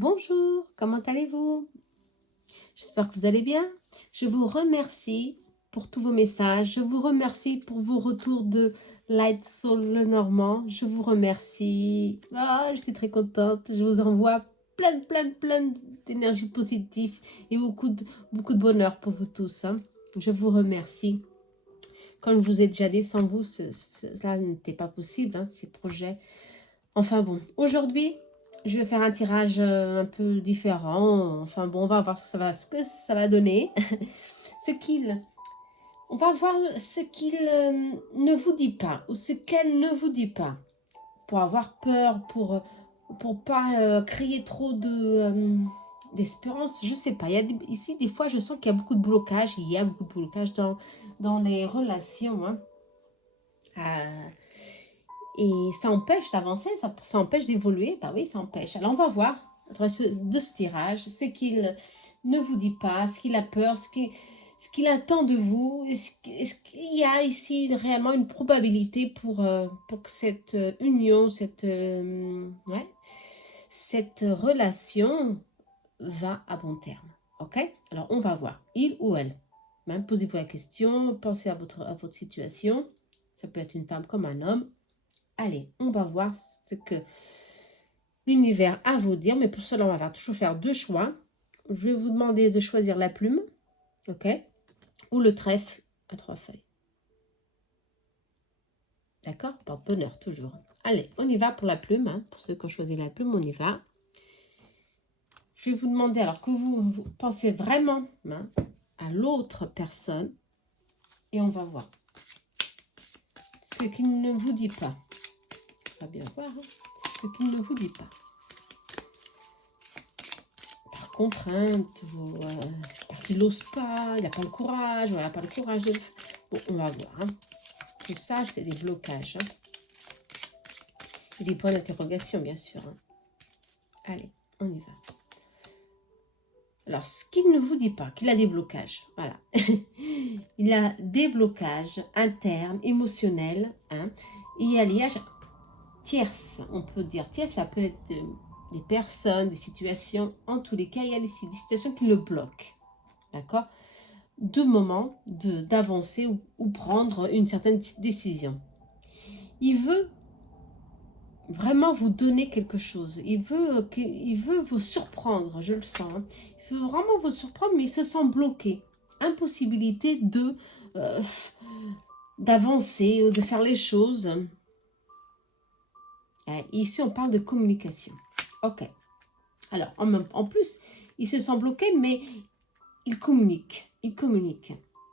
Bonjour, comment allez-vous? J'espère que vous allez bien. Je vous remercie pour tous vos messages. Je vous remercie pour vos retours de Light Soul Le Normand. Je vous remercie. Ah, je suis très contente. Je vous envoie plein d'énergie positive et beaucoup de bonheur pour vous tous, hein. Je vous remercie. Comme je vous ai déjà dit, sans vous, cela n'était pas possible, hein, ces projets. Enfin bon, aujourd'hui, je vais faire un tirage un peu différent. Enfin bon, on va voir ce que ça va donner. Ce qu'il, on va voir ce qu'il ne vous dit pas ou ce qu'elle ne vous dit pas. Pour avoir peur, pour pas créer trop d'espérance. Je sais pas. Ici, des fois, je sens qu'il y a beaucoup de blocages. Il y a beaucoup de blocages dans les relations, hein. Euh, Et ça empêche d'avancer, ça empêche d'évoluer. Bah oui, ça empêche. Alors, on va voir, à travers de ce tirage, ce qu'il ne vous dit pas, ce qu'il a peur, ce qu'il attend de vous. Est-ce qu'il y a ici réellement une probabilité pour que cette union, ouais, cette relation va à bon terme. OK? Alors, on va voir. Il ou elle. Même posez-vous la question, pensez à votre situation. Ça peut être une femme comme un homme. Allez, on va voir ce que l'univers a à vous dire, mais pour cela, on va toujours faire deux choix. Je vais vous demander de choisir la plume, ok, ou le trèfle à trois feuilles. D'accord? Porte-bonheur, toujours. Allez, on y va pour la plume, hein. Pour ceux qui ont choisi la plume, on y va. Je vais vous demander, alors que vous pensez vraiment, hein, à l'autre personne, et on va voir ce qu'il ne vous dit pas. On va bien voir, hein, ce qu'il ne vous dit pas. Contrainte, parce qu'il n'ose pas, il n'a pas le courage, voilà, pas le courage de le faire. Bon, on va voir, hein. Tout ça, c'est des blocages, hein. Et des points d'interrogation, bien sûr, hein. Allez, on y va. Alors, ce qu'il ne vous dit pas, qu'il a des blocages, voilà. Il a des blocages internes, émotionnels, hein. Il y a liage tierce, on peut dire tierce, ça peut être des personnes, des situations, en tous les cas, il y a des situations qui le bloquent, d'accord? De moments d'avancer ou prendre une certaine décision. Il veut vraiment vous donner quelque chose. Il veut vous surprendre, je le sens, hein. Il veut vraiment vous surprendre, mais il se sent bloqué. Impossibilité euh, d'avancer ou de faire les choses. Ici, on parle de communication. Ok. Alors, en plus, il se sent bloqué, mais il communique. Il communique.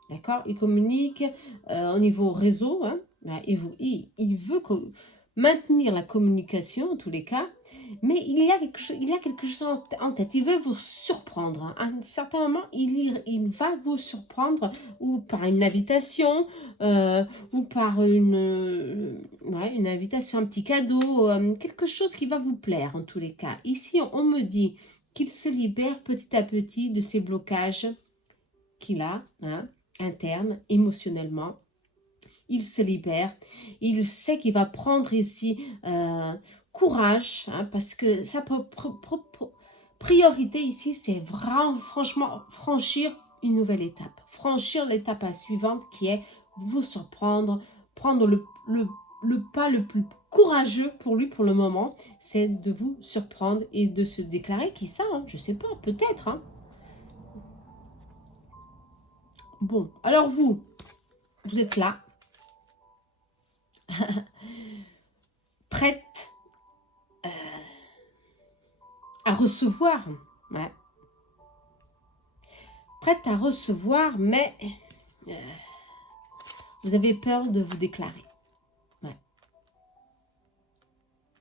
D'accord? Il communique au niveau réseau, hein. Il veut maintenir la communication, en tous les cas, mais il a quelque chose en tête. Il veut vous surprendre, hein. À un certain moment, il va vous surprendre, ou par une invitation, ou par ouais, une invitation, un petit cadeau, quelque chose qui va vous plaire, en tous les cas. Ici, on me dit qu'il se libère petit à petit de ces blocages qu'il a, hein, interne, émotionnellement. Il se libère. Il sait qu'il va prendre ici courage, hein, parce que sa priorité ici, c'est vraiment, franchement, franchir une nouvelle étape. Franchir l'étape suivante qui est vous surprendre, prendre le pas le plus courageux pour lui pour le moment, c'est de vous surprendre et de se déclarer qui ça, hein, je sais pas, peut-être, hein. Bon, alors vous êtes là, prête à recevoir. Ouais. Prête à recevoir, mais euh, vous avez peur de vous déclarer. Ouais.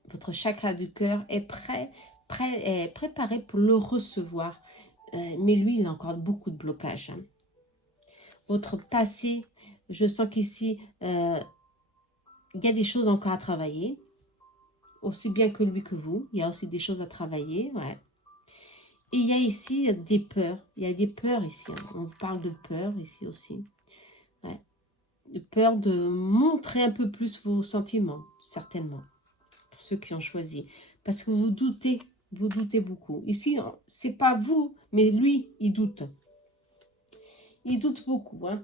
Votre chakra du cœur est est préparé pour le recevoir. Mais lui, il a encore beaucoup de blocages, hein. Votre passé, je sens qu'ici, il y a des choses encore à travailler. Aussi bien que lui que vous. Il y a aussi des choses à travailler. Ouais. Et il y a ici des peurs. Il y a des peurs ici, hein. On parle de peur ici aussi. Ouais. De peur de montrer un peu plus vos sentiments, certainement. Pour ceux qui ont choisi. Parce que vous doutez Vous doutez beaucoup. Ici, c'est pas vous, mais lui, il doute. Il doute beaucoup. Hein.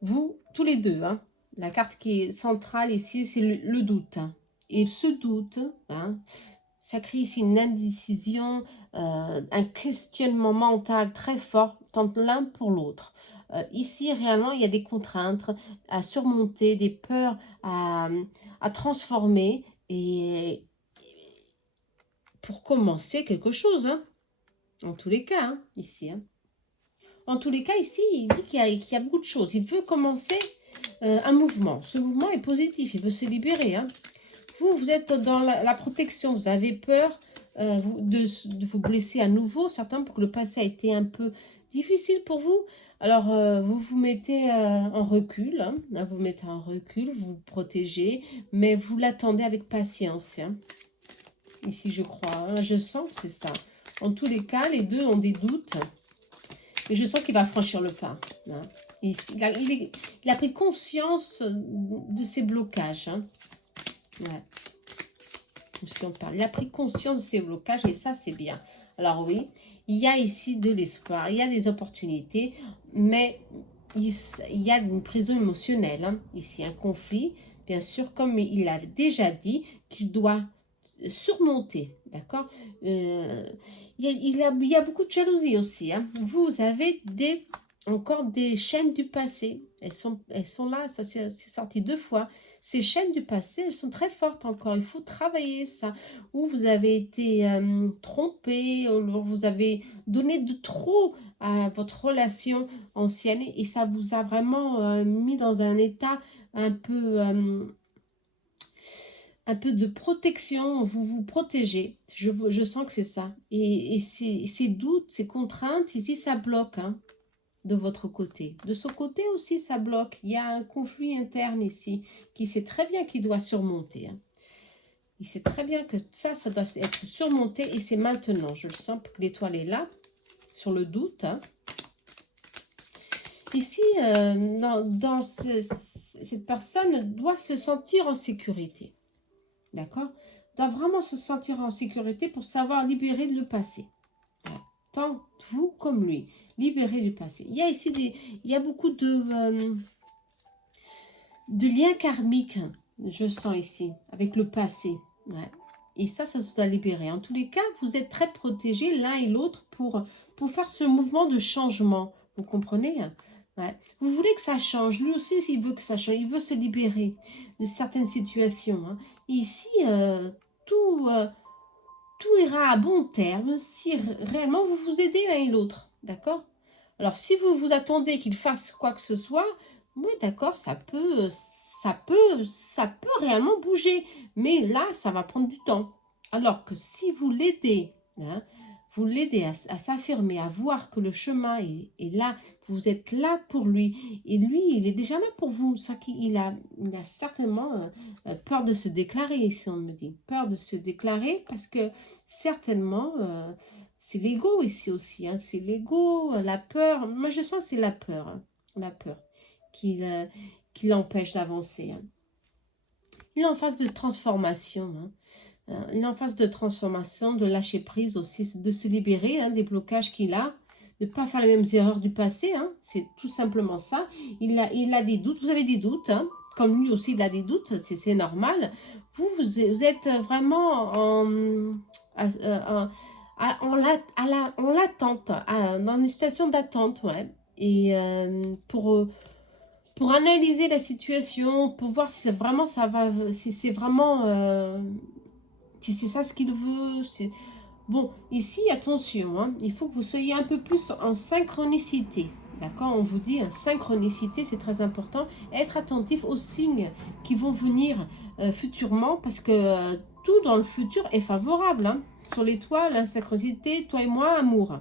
Vous, tous les deux, hein, la carte qui est centrale ici, c'est le doute. Hein. Et ce doute, hein, ça crée ici une indécision, un questionnement mental très fort, tant l'un pour l'autre. Ici, réellement, il y a des contraintes à surmonter, des peurs à transformer, et pour commencer quelque chose, hein, en tous les cas, hein, ici. Hein. En tous les cas, ici, il dit qu'il y a beaucoup de choses. Il veut commencer un mouvement. Ce mouvement est positif, il veut se libérer. Hein. Vous êtes dans la protection, vous avez peur de vous blesser à nouveau, certains, pour que le passé a été un peu difficile pour vous. Alors, vous vous mettez en recul, hein, vous vous mettez en recul, vous vous protégez, mais vous l'attendez avec patience. Hein. Ici, je crois, hein, je sens que c'est ça. En tous les cas, les deux ont des doutes, mais je sens qu'il va franchir le pas. Hein. Il a pris conscience de ses blocages. Hein. Ouais. Si on parle. Il a pris conscience de ses blocages et ça, c'est bien. Alors oui, il y a ici de l'espoir, il y a des opportunités, mais il y a une prison émotionnelle. Hein, ici, un conflit, bien sûr, comme il l'a déjà dit, qu'il doit surmonter. D'accord. Il y a beaucoup de jalousie aussi. Hein. Vous avez encore des chaînes du passé. Elles sont là, ça c'est sorti 2 fois. Ces chaînes du passé, elles sont très fortes encore. Il faut travailler ça. Ou vous avez été trompé, ou vous avez donné de trop à votre relation ancienne et ça vous a vraiment mis dans un état un peu de protection, vous vous protégez. Je sens que c'est ça. Et ces doutes, ces contraintes, ici, ça bloque. Hein, de votre côté. De son côté aussi, ça bloque. Il y a un conflit interne ici qui sait très bien qu'il doit surmonter. Hein. Il sait très bien que ça doit être surmonté et c'est maintenant. Je le sens que l'étoile est là, sur le doute. Hein. Ici, cette personne doit se sentir en sécurité. D'accord? Doit vraiment se sentir en sécurité pour savoir libérer le passé. Tant vous comme lui, libéré du passé. Il y a ici il y a beaucoup de liens karmiques, je sens ici, avec le passé. Ouais. Et ça doit libérer. En tous les cas, vous êtes très protégés l'un et l'autre pour faire ce mouvement de changement. Vous comprenez? Ouais. Vous voulez que ça change. Lui aussi, il veut que ça change. Il veut se libérer de certaines situations. Hein. Ici, tout ira à bon terme si réellement vous vous aidez l'un et l'autre, d'accord? Alors, si vous vous attendez qu'il fasse quoi que ce soit, oui, d'accord, ça peut réellement bouger, mais là, ça va prendre du temps. Alors que si vous l'aidez, hein, vous l'aidez à s'affirmer, à voir que le chemin est là, vous êtes là pour lui, et lui, il est déjà là pour vous, ça qu'il il a certainement peur de se déclarer, ici on me dit, peur de se déclarer parce que certainement, c'est l'ego ici aussi, hein, c'est l'ego, la peur, moi je sens que c'est hein, la peur qui l'empêche d'avancer. Hein. Il est en phase de transformation, hein. Il est en phase de transformation, de lâcher prise aussi, de se libérer hein, des blocages qu'il a, de ne pas faire les mêmes erreurs du passé, hein, c'est tout simplement ça. Il a des doutes, vous avez des doutes, hein, comme lui aussi il a des doutes, c'est normal. Vous êtes vraiment en l'attente, dans une situation d'attente, ouais. Et pour analyser la situation, pour voir si vraiment ça va, si c'est vraiment, si c'est ça ce qu'il veut. Bon, ici, attention, hein, il faut que vous soyez un peu plus en synchronicité. D'accord? On vous dit, synchronicité, c'est très important. Être attentif aux signes qui vont venir futurement, parce que tout dans le futur est favorable. Hein. Sur l'étoile, la synchronicité, toi et moi, amour.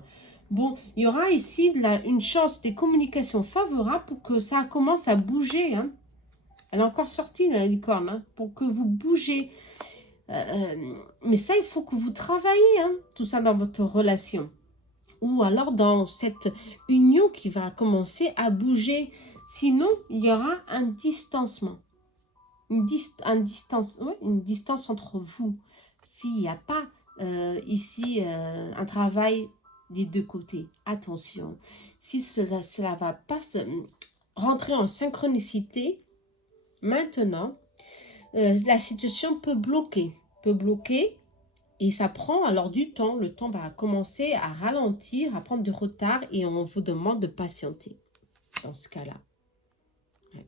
Bon, il y aura ici une chance des communications favorables pour que ça commence à bouger. Hein. Elle est encore sortie, la licorne, hein, pour que vous bougez. Mais ça, il faut que vous travaillez, hein, tout ça dans votre relation. Ou alors dans cette union qui va commencer à bouger. Sinon, il y aura un distancement. Une distance entre vous. S'il n'y a pas ici un travail des deux côtés. Attention, si cela va pas rentrer en synchronicité, maintenant, la situation peut bloquer. Et ça prend alors du temps. Le temps va commencer à ralentir, à prendre du retard et on vous demande de patienter dans ce cas-là. Ouais.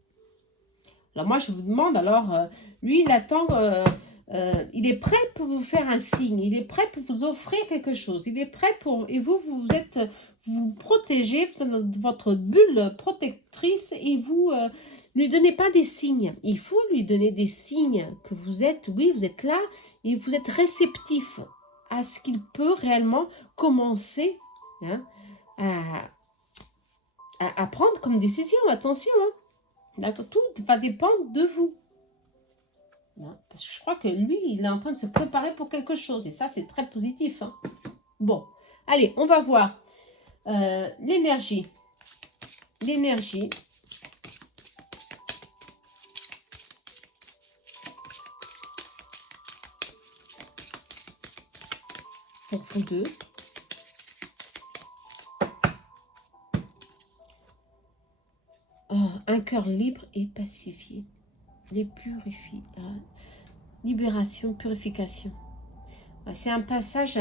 Alors moi, je vous demande, alors, lui, il attend, il est prêt pour vous faire un signe, il est prêt pour vous offrir quelque chose, il est prêt pour... Et vous, vous protégez, vous êtes dans votre bulle protectrice et vous lui donnez pas des signes. Il faut lui donner des signes que vous êtes, oui, vous êtes là et vous êtes réceptif à ce qu'il peut réellement commencer hein, à prendre comme décision. Attention, hein. D'accord, tout va dépendre de vous. Non, parce que je crois que lui, il est en train de se préparer pour quelque chose. Et ça, c'est très positif. Hein. Bon, allez, on va voir l'énergie. L'énergie. Pour vous deux. Oh, un cœur libre et pacifié. Les purifie. Libération, purification. C'est un passage,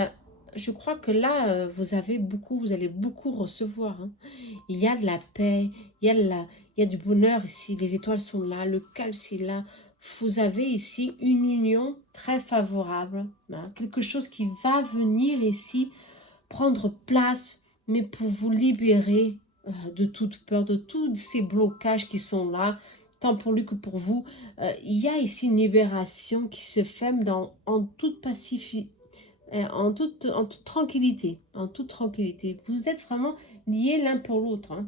je crois que là, vous allez beaucoup recevoir. Hein. Il y a de la paix, il y a du bonheur ici, les étoiles sont là, le calme est là. Vous avez ici une union très favorable, hein, quelque chose qui va venir ici prendre place, mais pour vous libérer de toute peur, de tous ces blocages qui sont là, tant pour lui que pour vous. Il y a ici une libération qui se fait en toute en toute tranquillité, en toute tranquillité. Vous êtes vraiment liés l'un pour l'autre. Hein.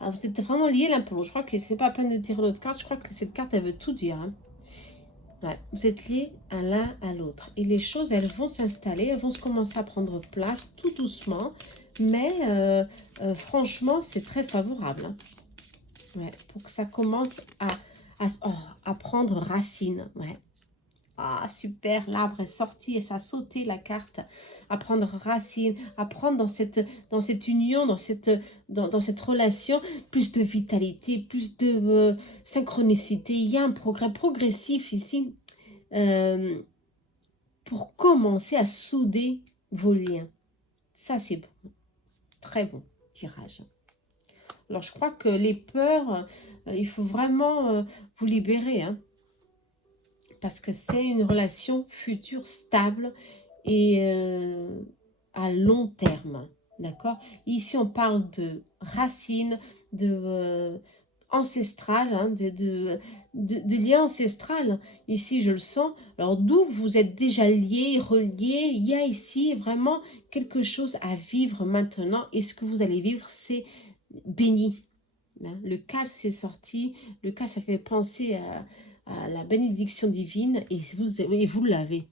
Alors, vous êtes vraiment liés l'un pour l'autre. Je crois que c'est pas la peine de tirer l'autre carte. Je crois que cette carte, elle veut tout dire. Hein. Ouais, vous êtes liés à l'un à l'autre. Et les choses, elles vont s'installer, elles vont se commencer à prendre place tout doucement. Mais franchement, c'est très favorable. Hein. Ouais, pour que ça commence à prendre racine. Ouais. Ah, super, l'arbre est sorti et ça a sauté la carte. À prendre racine, à prendre dans cette union, dans cette relation, plus de vitalité, plus de synchronicité. Il y a un progrès progressif ici pour commencer à souder vos liens. Ça, c'est bon. Très bon tirage. Alors, je crois que les peurs, il faut vraiment vous libérer, hein. Parce que c'est une relation future stable et à long terme, d'accord? Ici, on parle de racines, de ancestral, hein, de lien ancestral. Ici, je le sens. Alors, d'où vous êtes déjà liés, reliés, il y a ici vraiment quelque chose à vivre maintenant. Et ce que vous allez vivre, c'est béni. Hein. Le cas, c'est sorti. Le cas, ça fait penser à la bénédiction divine et vous l'avez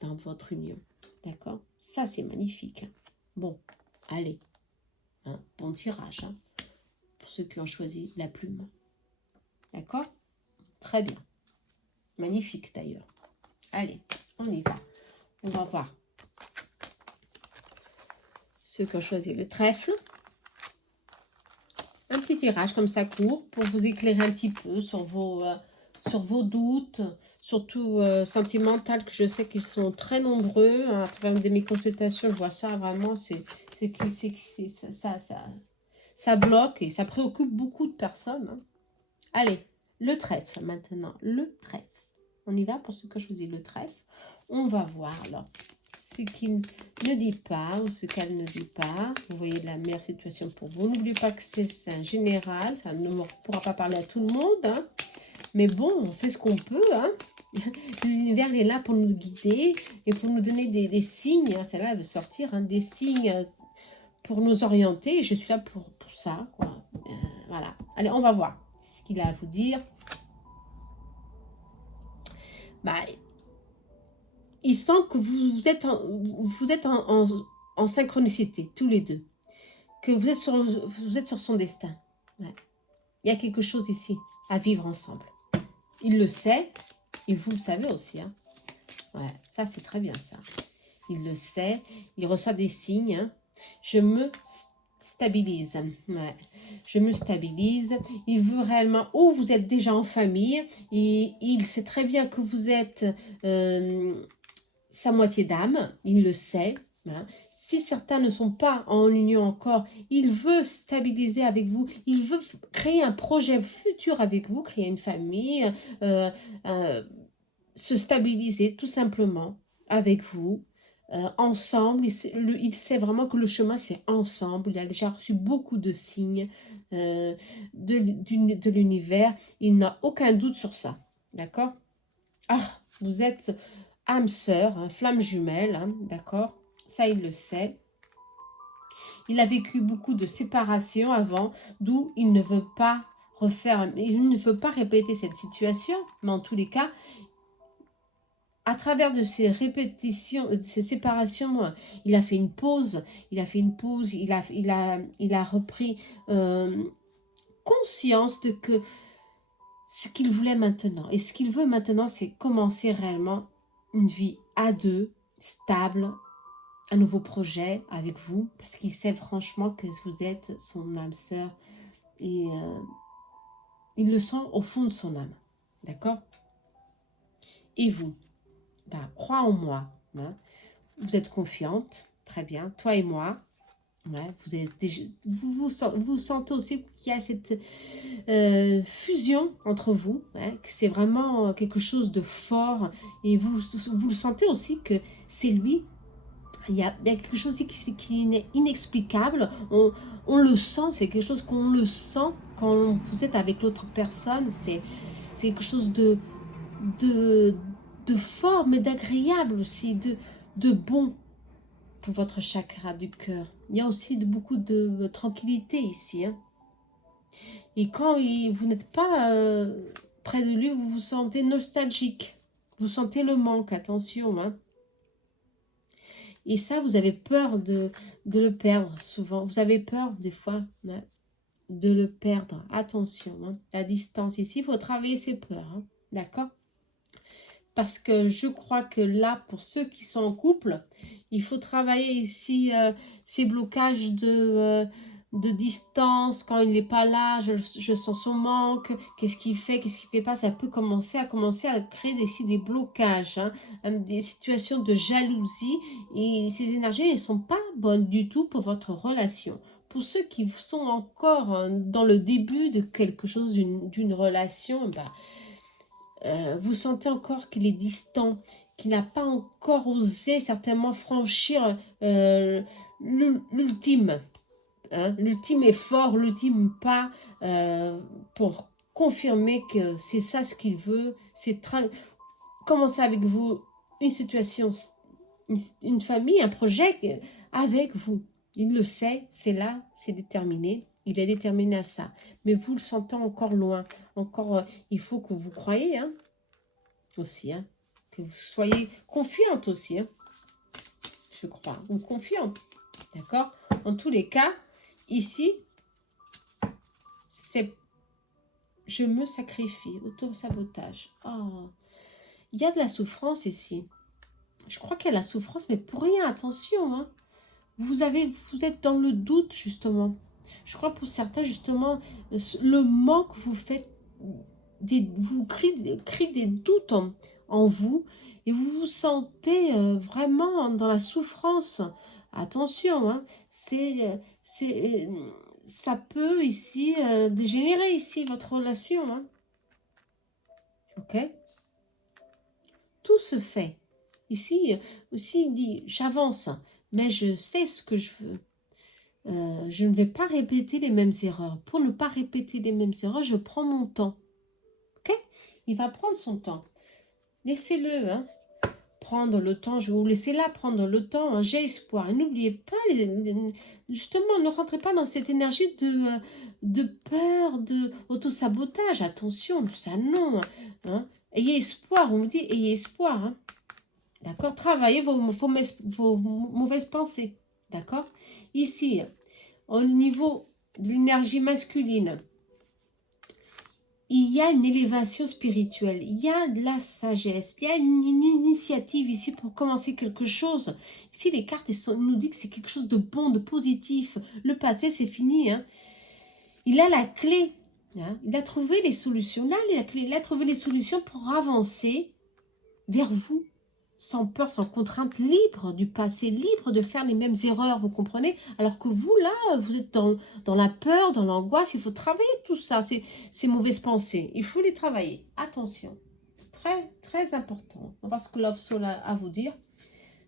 dans votre union. D'accord? Ça, c'est magnifique. Hein. Bon, allez. Hein, bon tirage. Hein, pour ceux qui ont choisi la plume. D'accord? Très bien. Magnifique d'ailleurs. Allez, on y va. On va voir. Ceux qui ont choisi le trèfle. Un petit tirage comme ça court pour vous éclairer un petit peu sur vos doutes, surtout sentimentales, que je sais qu'ils sont très nombreux. Hein, à travers mes consultations, je vois ça vraiment, ça bloque et ça préoccupe beaucoup de personnes. Hein. Allez, le trèfle maintenant, le trèfle. On y va pour ceux qui ont choisi le trèfle. On va voir alors ce qu'il ne dit pas ou ce qu'elle ne dit pas. Vous voyez la meilleure situation pour vous. N'oubliez pas que c'est un général, ça ne pourra pas parler à tout le monde. Hein. Mais bon, on fait ce qu'on peut. Hein. L'univers est là pour nous guider et pour nous donner des signes. Hein. Celle-là, elle veut sortir, hein, des signes pour nous orienter. Et je suis là pour ça. Quoi. Voilà. Allez, on va voir ce qu'il a à vous dire. Bah, il sent que vous êtes en synchronicité, tous les deux. Que vous êtes sur son destin. Ouais. Il y a quelque chose ici à vivre ensemble. Il le sait et vous le savez aussi. Hein. Ouais, ça, c'est très bien, ça. Il le sait. Il reçoit des signes. Hein. Je me stabilise. Ouais. Je me stabilise. Il veut réellement... Ou vous êtes déjà en famille. Et il sait très bien que vous êtes sa moitié d'âme. Il le sait. Hein. Si certains ne sont pas en union encore, il veut stabiliser avec vous. Il veut créer un projet futur avec vous. Créer une famille. Euh, euh, se stabiliser tout simplement avec vous, ensemble. Il sait vraiment que le chemin, c'est ensemble. Il a déjà reçu beaucoup de signes de l'univers. Il n'a aucun doute sur ça. D'accord? Ah, vous êtes âme sœur, hein, flamme jumelle, hein, d'accord? Ça, il le sait. Il a vécu beaucoup de séparations avant, d'où il ne veut pas refaire, il ne veut pas répéter cette situation, mais en tous les cas, à travers de ces répétitions, de ces séparations, il a fait une pause, il a repris conscience de que ce qu'il voulait maintenant. Et ce qu'il veut maintenant, c'est commencer réellement une vie à deux, stable, un nouveau projet avec vous, parce qu'il sait franchement que vous êtes son âme sœur, et il le sent au fond de son âme. D'accord? Et vous? Ben, crois en moi. Hein. Vous êtes confiante, très bien, toi et moi. Ouais, vous, êtes déjà, vous sentez aussi qu'il y a cette fusion entre vous, ouais, que c'est vraiment quelque chose de fort, et vous le sentez aussi que c'est lui. Il y a quelque chose qui est inexplicable, on le sent, c'est quelque chose qu'on le sent quand vous êtes avec l'autre personne, c'est quelque chose de, de fort, mais d'agréable aussi, de bon pour votre chakra du cœur. Il y a aussi beaucoup de tranquillité ici. Hein. Et quand vous n'êtes pas près de lui, vous vous sentez nostalgique. Vous sentez le manque, attention. Hein. Et ça, vous avez peur de le perdre souvent. Vous avez peur des fois hein, de le perdre. Attention, hein. La distance ici, il faut travailler ses peurs. Hein. D'accord? Parce que je crois que là, pour ceux qui sont en couple, il faut travailler ici ces blocages de distance. Quand il n'est pas là, je sens son manque. Qu'est-ce qu'il fait, qu'est-ce qu'il ne fait pas. Ça peut commencer à créer ici des blocages, hein, des situations de jalousie. Et ces énergies ne sont pas bonnes du tout pour votre relation. Pour ceux qui sont encore dans le début de quelque chose, d'une relation, bah, vous sentez encore qu'il est distant, qu'il n'a pas encore osé certainement franchir l'ultime, hein, l'ultime effort, l'ultime pas pour confirmer que c'est ça ce qu'il veut, c'est commencer avec vous une situation, une famille, un projet avec vous. Il le sait, c'est là, c'est déterminé. Il est déterminé à ça. Mais vous le sentez encore loin. Encore, il faut que vous croyez, hein, aussi, hein, que vous soyez confiante aussi, hein, je crois, ou confiante. D'accord? En tous les cas, ici, c'est je me sacrifie, auto-sabotage. Oh, il y a de la souffrance ici. Je crois qu'il y a de la souffrance, mais pour rien, attention, hein. Vous êtes dans le doute, justement. Je crois pour certains, justement, le manque vous fait, vous crée des doutes en vous et vous vous sentez vraiment dans la souffrance. Attention, hein, ça peut ici dégénérer ici votre relation. Hein. Ok? Tout se fait. Ici aussi, il dit, j'avance, mais je sais ce que je veux. Je ne vais pas répéter les mêmes erreurs. Pour ne pas répéter les mêmes erreurs, je prends mon temps. Ok? Il va prendre son temps. Laissez-le hein, prendre le temps. Je vais vous laisser là prendre le temps. Hein. J'ai espoir. Et n'oubliez pas, justement, ne rentrez pas dans cette énergie de peur, de autosabotage. Attention, ça non. Hein. Ayez espoir. On vous dit, ayez espoir. Hein. D'accord? Travaillez vos mauvaises pensées. D'accord? Ici, au niveau de l'énergie masculine, il y a une élévation spirituelle, il y a de la sagesse, il y a une initiative ici pour commencer quelque chose. Ici, les cartes nous disent que c'est quelque chose de bon, de positif. Le passé, c'est fini. Hein. Il a la clé. Hein. Il a trouvé les solutions. Là, il a la clé. Il a trouvé les solutions pour avancer vers vous, sans peur, sans contrainte, libre du passé, libre de faire les mêmes erreurs, vous comprenez? Alors que vous, là, vous êtes dans la peur, dans l'angoisse, il faut travailler tout ça, ces mauvaises pensées. Il faut les travailler. Attention, très, très important. On va voir ce que Love Soul a à vous dire.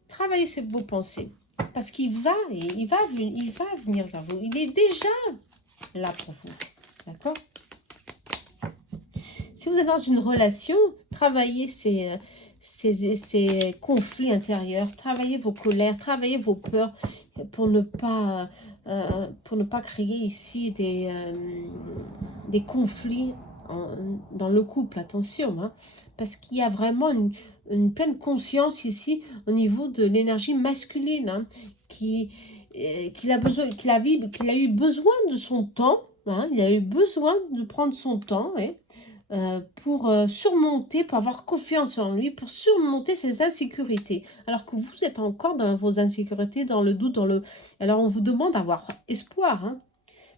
Travaillez ces beaux pensées, parce qu'il va, il va venir vers vous. Il est déjà là pour vous, d'accord? Si vous êtes dans une relation, travaillez ces conflits intérieurs, travaillez vos colères, travaillez vos peurs pour ne pas créer ici des conflits dans le couple. Attention, hein, parce qu'il y a vraiment une pleine conscience ici au niveau de l'énergie masculine, hein, qu'il a eu besoin de son temps, hein, il a eu besoin de prendre son temps, hein, pour surmonter, pour avoir confiance en lui, pour surmonter ses insécurités. Alors que vous êtes encore dans vos insécurités, dans le doute, Alors on vous demande d'avoir espoir, hein,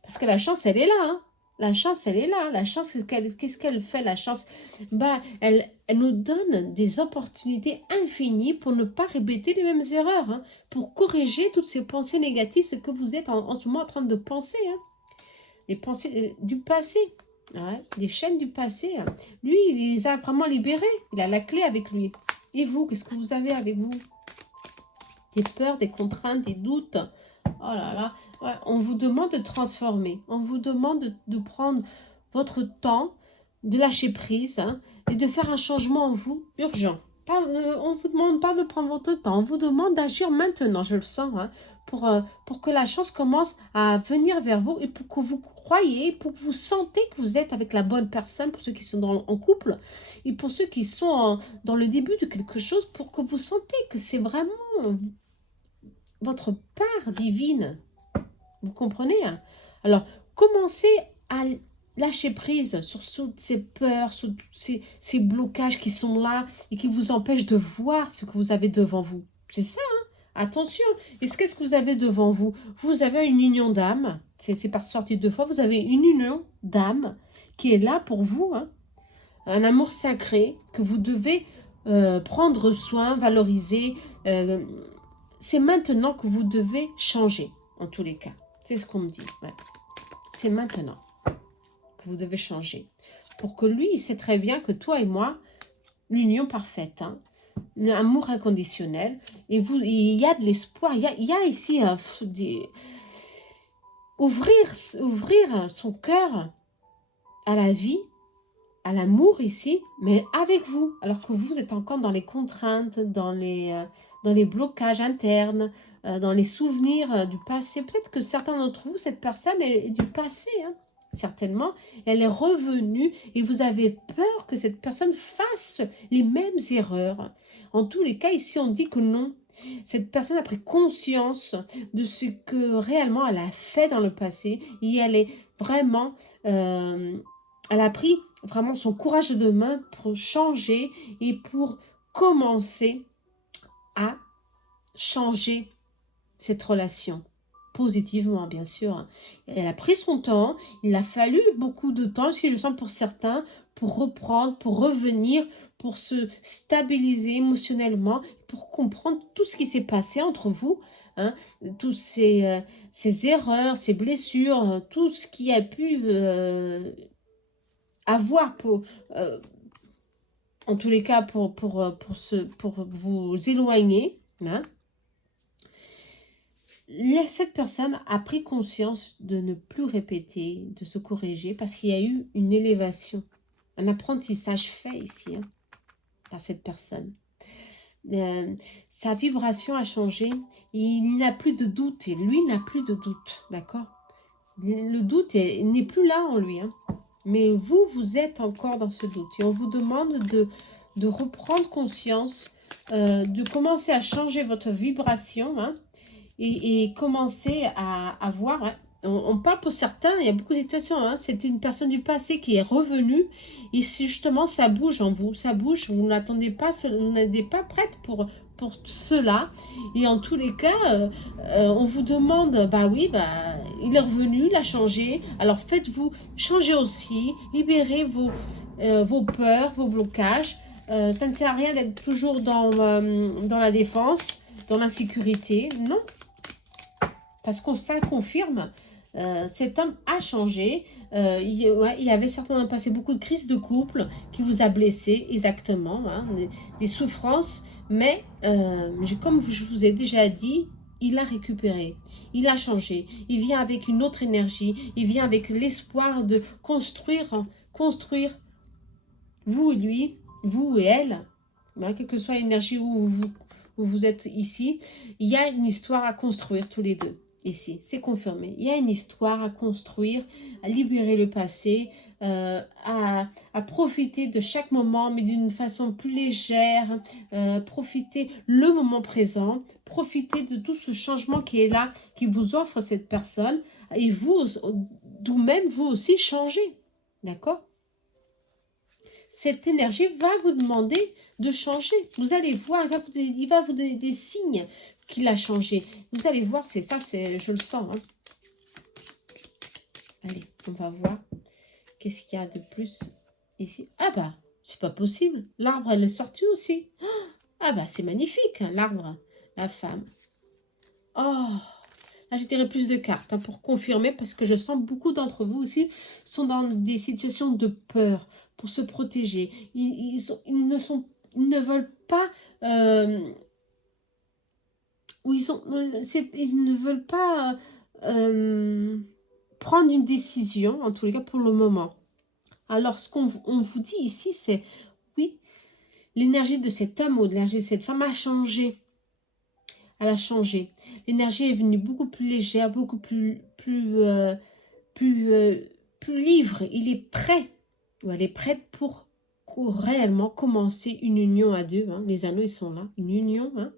parce que la chance, elle est là, hein. La chance, elle est là. La chance, qu'est-ce qu'elle fait, la chance? Bah, elle nous donne des opportunités infinies pour ne pas répéter les mêmes erreurs, hein, pour corriger toutes ces pensées négatives, ce que vous êtes en ce moment en train de penser, hein, les pensées du passé. Ouais, des chaînes du passé. Hein. Lui, il les a vraiment libérées. Il a la clé avec lui. Et vous, qu'est-ce que vous avez avec vous? Des peurs, des contraintes, des doutes. Oh là là. Ouais, on vous demande de transformer. On vous demande de prendre votre temps, de lâcher prise, hein, et de faire un changement en vous urgent. On ne vous demande pas de prendre votre temps. On vous demande d'agir maintenant, je le sens, hein, pour que la chance commence à venir vers vous et pour que vous croyez, pour que vous sentez que vous êtes avec la bonne personne, pour ceux qui sont en couple, et pour ceux qui sont dans le début de quelque chose, pour que vous sentez que c'est vraiment votre part divine. Vous comprenez, hein? Alors, commencez à lâcher prise sur toutes ces peurs, sur tous ces blocages qui sont là et qui vous empêchent de voir ce que vous avez devant vous. C'est ça, hein? Attention. Et qu'est-ce que vous avez devant vous? Vous avez une union d'âme. C'est par sortie deux fois. Vous avez une union d'âme qui est là pour vous, hein? Un amour sacré que vous devez prendre soin, valoriser. C'est maintenant que vous devez changer, en tous les cas. C'est ce qu'on me dit. Ouais. C'est maintenant que vous devez changer. Pour que lui, il sait très bien que toi et moi, l'union parfaite, hein, l'amour inconditionnel, et vous, il y a de l'espoir, il y a ici ouvrir son cœur à la vie, à l'amour ici, mais avec vous, alors que vous êtes encore dans les contraintes, dans les blocages internes, dans les souvenirs du passé. Peut-être que certains d'entre vous, cette personne est du passé, hein, certainement. Elle est revenue et vous avez peur que cette personne fasse les mêmes erreurs. En tous les cas, ici, on dit que non. Cette personne a pris conscience de ce que réellement elle a fait dans le passé et elle est vraiment... elle a pris vraiment son courage de main pour changer et pour commencer à changer cette relation positivement, bien sûr. Elle a pris son temps, il a fallu beaucoup de temps, si je sens pour certains, pour reprendre, pour revenir, pour se stabiliser émotionnellement, pour comprendre tout ce qui s'est passé entre vous, hein, tous ces erreurs, ces blessures, tout ce qui a pu avoir en tous les cas pour vous éloigner, hein. Cette personne a pris conscience de ne plus répéter, de se corriger, parce qu'il y a eu une élévation, un apprentissage fait ici, hein, par cette personne. Sa vibration a changé, il n'a plus de doute, et lui n'a plus de doute, d'accord? Le doute n'est plus là en lui, hein. Mais vous êtes encore dans ce doute. Et on vous demande de reprendre conscience, de commencer à changer votre vibration, hein, et commencer à voir, hein, On parle pour certains, il y a beaucoup de situations, hein, c'est une personne du passé qui est revenue, et si justement ça bouge en vous, ça bouge, vous n'attendez pas, vous n'êtes pas prête pour cela, et en tous les cas, on vous demande, bah oui, bah, il est revenu, il a changé, alors faites-vous changer aussi, libérez vos peurs, vos blocages, ça ne sert à rien d'être toujours dans la défense, dans l'insécurité, non, parce que ça confirme. Cet homme a changé. Ouais, il y avait certainement passé beaucoup de crises de couple qui vous a blessé, exactement, hein, des souffrances. Mais comme je vous ai déjà dit, il a récupéré, il a changé. Il vient avec une autre énergie. Il vient avec l'espoir de construire vous et lui, vous et elle, hein, quelle que soit l'énergie où vous êtes ici, il y a une histoire à construire tous les deux. Ici, c'est confirmé. Il y a une histoire à construire, à libérer le passé, à profiter de chaque moment, mais d'une façon plus légère, profiter le moment présent, profiter de tout ce changement qui est là, qui vous offre cette personne, et vous, d'où même vous aussi changez. D'accord? Cette énergie va vous demander de changer. Vous allez voir, il va vous donner des signes qu'il a changé. Vous allez voir, c'est ça, je le sens. Hein. Allez, on va voir. Qu'est-ce qu'il y a de plus ici? Ah bah, c'est pas possible. L'arbre, elle est sortie aussi. Ah bah, c'est magnifique, hein, l'arbre, la femme. Oh, là, j'ai tiré plus de cartes hein, pour confirmer parce que je sens beaucoup d'entre vous aussi sont dans des situations de peur pour se protéger. Ils ne veulent pas ils ne veulent pas prendre une décision, en tous les cas pour le moment. Alors, ce qu'on vous dit ici, c'est oui, l'énergie de cet homme ou l'énergie de cette femme a changé. Elle a changé. L'énergie est venue beaucoup plus légère, beaucoup plus libre. Il est prêt, ou elle est prête pour réellement commencer une union à deux. Hein. Les anneaux, ils sont là. Une union, hein.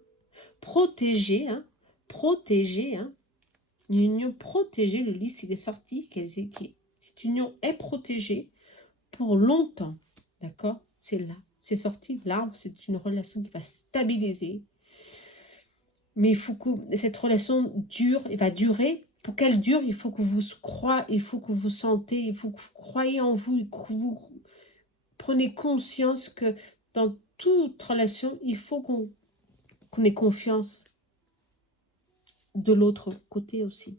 Protégée, hein. Protégée, hein. Une union protégée. Le lys, il est sorti. Cette union est protégée pour longtemps. D'accord? C'est là. C'est sorti. L'arbre, c'est une relation qui va stabiliser. Mais il faut que cette relation dure, elle va durer. Pour qu'elle dure, il faut que vous croyez, il faut que vous sentez, il faut que vous croyez en vous, que vous prenez conscience que dans toute relation, il faut qu'on ait confiance de l'autre côté aussi.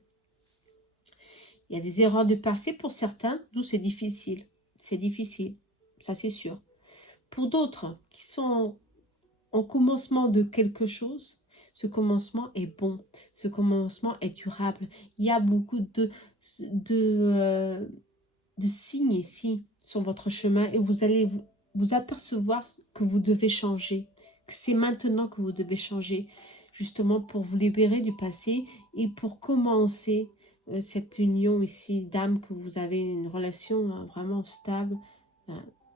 Il y a des erreurs de passé pour certains, d'où c'est difficile. C'est difficile, ça c'est sûr. Pour d'autres qui sont en commencement de quelque chose, ce commencement est bon, ce commencement est durable. Il y a beaucoup de signes ici sur votre chemin et vous allez vous apercevoir que vous devez changer, que c'est maintenant que vous devez changer, justement pour vous libérer du passé et pour commencer cette union ici d'âme, que vous avez une relation vraiment stable,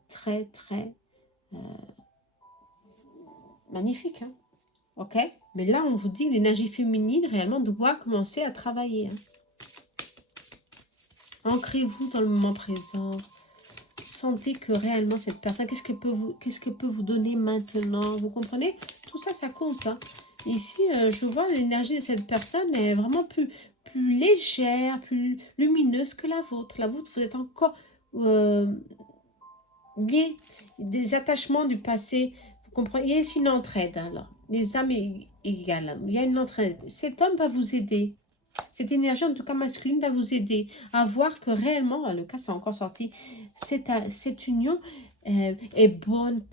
très très magnifique, hein. Ok? Mais là, on vous dit que l'énergie féminine, réellement, doit commencer à travailler. Hein. Ancrez-vous dans le moment présent. Sentez que réellement, cette personne, qu'est-ce qu'elle peut vous donner maintenant? Vous comprenez? Tout ça, ça compte. Hein. Ici, je vois l'énergie de cette personne est vraiment plus légère, plus lumineuse que la vôtre. La vôtre, vous êtes encore liés, des attachements du passé. Vous comprenez? Il y a ici une entraide, alors. Les âmes égales. Il y a une entraide. Cet homme va vous aider. Cette énergie, en tout cas masculine, va vous aider à voir que réellement, le cas c'est encore sorti, cette union est bonne.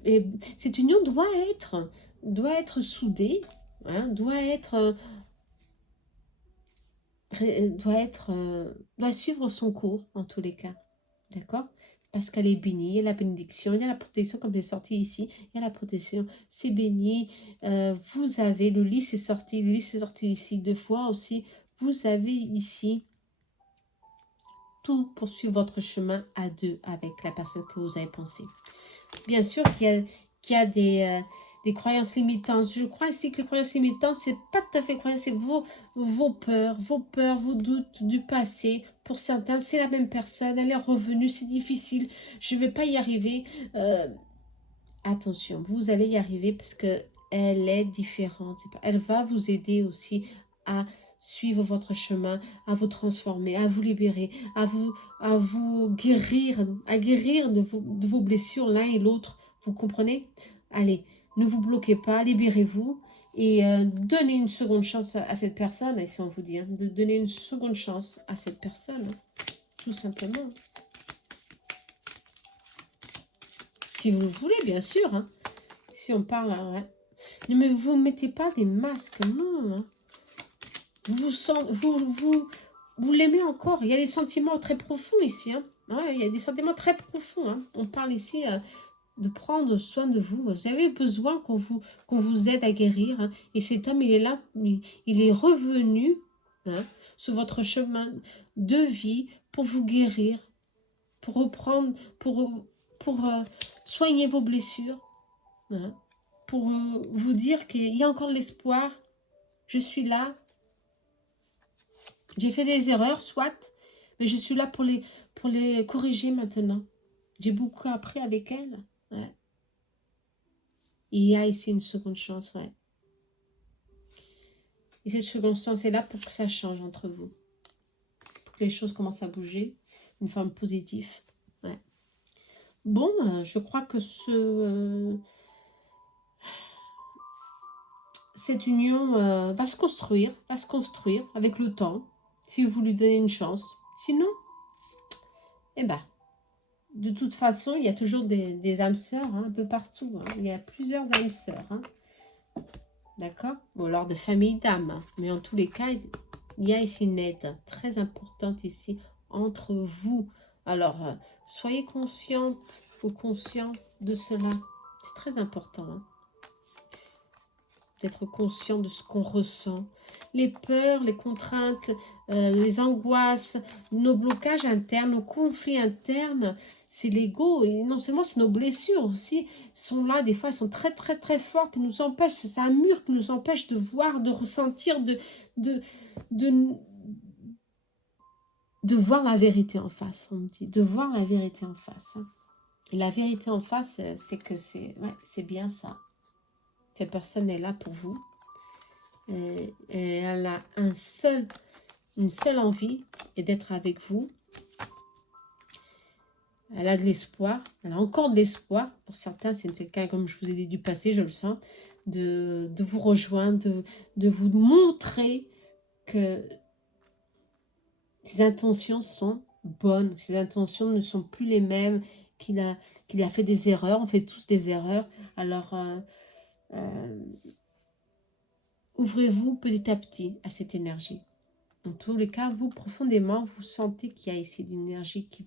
Cette union doit être soudée, hein, doit suivre son cours en tous les cas. D'accord? Parce qu'elle est bénie, il y a la bénédiction, il y a la protection, comme c'est sorti ici, il y a la protection, c'est béni. Vous avez, le lys est sorti ici 2 fois aussi. Vous avez ici tout pour suivre votre chemin à deux avec la personne que vous avez pensé. Bien sûr qu'il y a des croyances limitantes. Je crois ici que les croyances limitantes, c'est pas tout à fait croyances, c'est vos peurs, vos doutes du passé. Pour certains, c'est la même personne, elle est revenue, c'est difficile, je vais pas y arriver. Attention, vous allez y arriver parce que elle est différente. Elle va vous aider aussi à suivre votre chemin, à vous transformer, à vous libérer, à vous guérir, à guérir de vos blessures l'un et l'autre. Vous comprenez? Allez, ne vous bloquez pas, libérez-vous et donnez une seconde chance à cette personne. Et si on vous dit, hein, de donner une seconde chance à cette personne, hein, tout simplement. Si vous le voulez, bien sûr. Hein. Si on parle... Hein. Ne mais vous ne mettez pas des masques, non. Hein. Vous l'aimez encore. Il y a des sentiments très profonds ici. Hein. Ouais, il y a des sentiments très profonds. Hein. On parle ici de prendre soin de vous. Vous avez besoin qu'on vous aide à guérir. Hein. Et cet homme, il est là. Il est revenu hein, sur votre chemin de vie pour vous guérir, pour reprendre, pour soigner vos blessures, hein, pour vous dire qu'il y a encore de l'espoir. Je suis là. J'ai fait des erreurs, soit, mais je suis là pour les corriger maintenant. J'ai beaucoup appris avec elle. Ouais. Il y a ici une seconde chance, ouais. Et cette seconde chance est là pour que ça change entre vous. Pour que les choses commencent à bouger d'une forme positive. Ouais. Bon, je crois que cette union va se construire avec le temps, si vous lui donnez une chance. Sinon, eh ben, de toute façon, il y a toujours des âmes sœurs hein, un peu partout. Hein. Il y a plusieurs âmes sœurs. Hein. D'accord? Ou alors de famille d'âmes. Hein. Mais en tous les cas, il y a ici une aide très importante ici entre vous. Alors, soyez consciente ou conscient de cela. C'est très important. Hein. D'être conscient de ce qu'on ressent. Les peurs, les contraintes, les angoisses, nos blocages internes, nos conflits internes, c'est l'ego. Et non seulement c'est nos blessures aussi, sont là, des fois elles sont très très très fortes et nous empêchent, c'est un mur qui nous empêche de voir, de ressentir, de, de voir la vérité en face, on me dit, de voir la vérité en face. Hein. Et la vérité en face, c'est que c'est bien ça. Cette personne est là pour vous. Et elle a une seule envie, et d'être avec vous. Elle a de l'espoir. Elle a encore de l'espoir. Pour certains, c'est quelqu'un, comme je vous ai dit, du passé, je le sens. De vous rejoindre, de vous montrer que ses intentions sont bonnes. Ses intentions ne sont plus les mêmes, qu'il a fait des erreurs. On fait tous des erreurs. Alors... ouvrez-vous petit à petit à cette énergie. Dans tous les cas, vous, profondément, vous sentez qu'il y a ici une énergie qui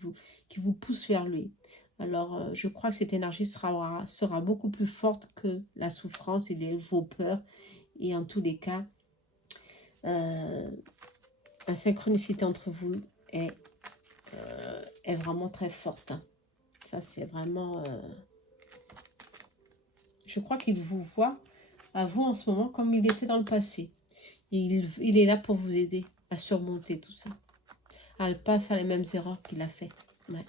vous pousse vers lui. Alors, je crois que cette énergie sera beaucoup plus forte que la souffrance et vos peurs. Et en tous les cas, la synchronicité entre vous est vraiment très forte. Ça, c'est vraiment... je crois qu'il vous voit à vous en ce moment comme il était dans le passé. Et il est là pour vous aider à surmonter tout ça. À ne pas faire les mêmes erreurs qu'il a fait. Ouais.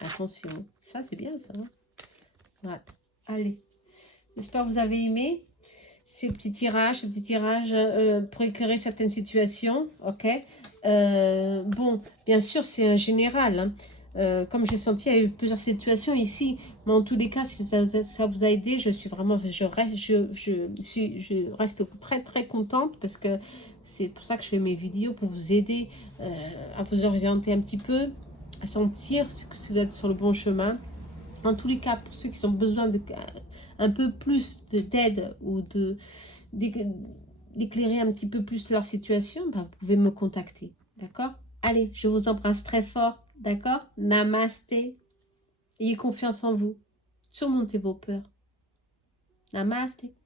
Attention. Ça, c'est bien ça. Hein ouais. Allez. J'espère que vous avez aimé ces petits tirages pour éclairer certaines situations. Ok. Bon, bien sûr, c'est un général. Hein. Comme j'ai senti, il y a eu plusieurs situations ici, mais en tous les cas, si ça vous a aidé, je suis vraiment, je reste très très contente parce que c'est pour ça que je fais mes vidéos, pour vous aider à vous orienter un petit peu, à sentir si vous êtes sur le bon chemin. En tous les cas, pour ceux qui ont besoin de un peu plus d'aide ou d'éclairer un petit peu plus leur situation, bah, vous pouvez me contacter, d'accord? Allez, je vous embrasse très fort. D'accord? Namasté. Ayez confiance en vous. Surmontez vos peurs. Namasté.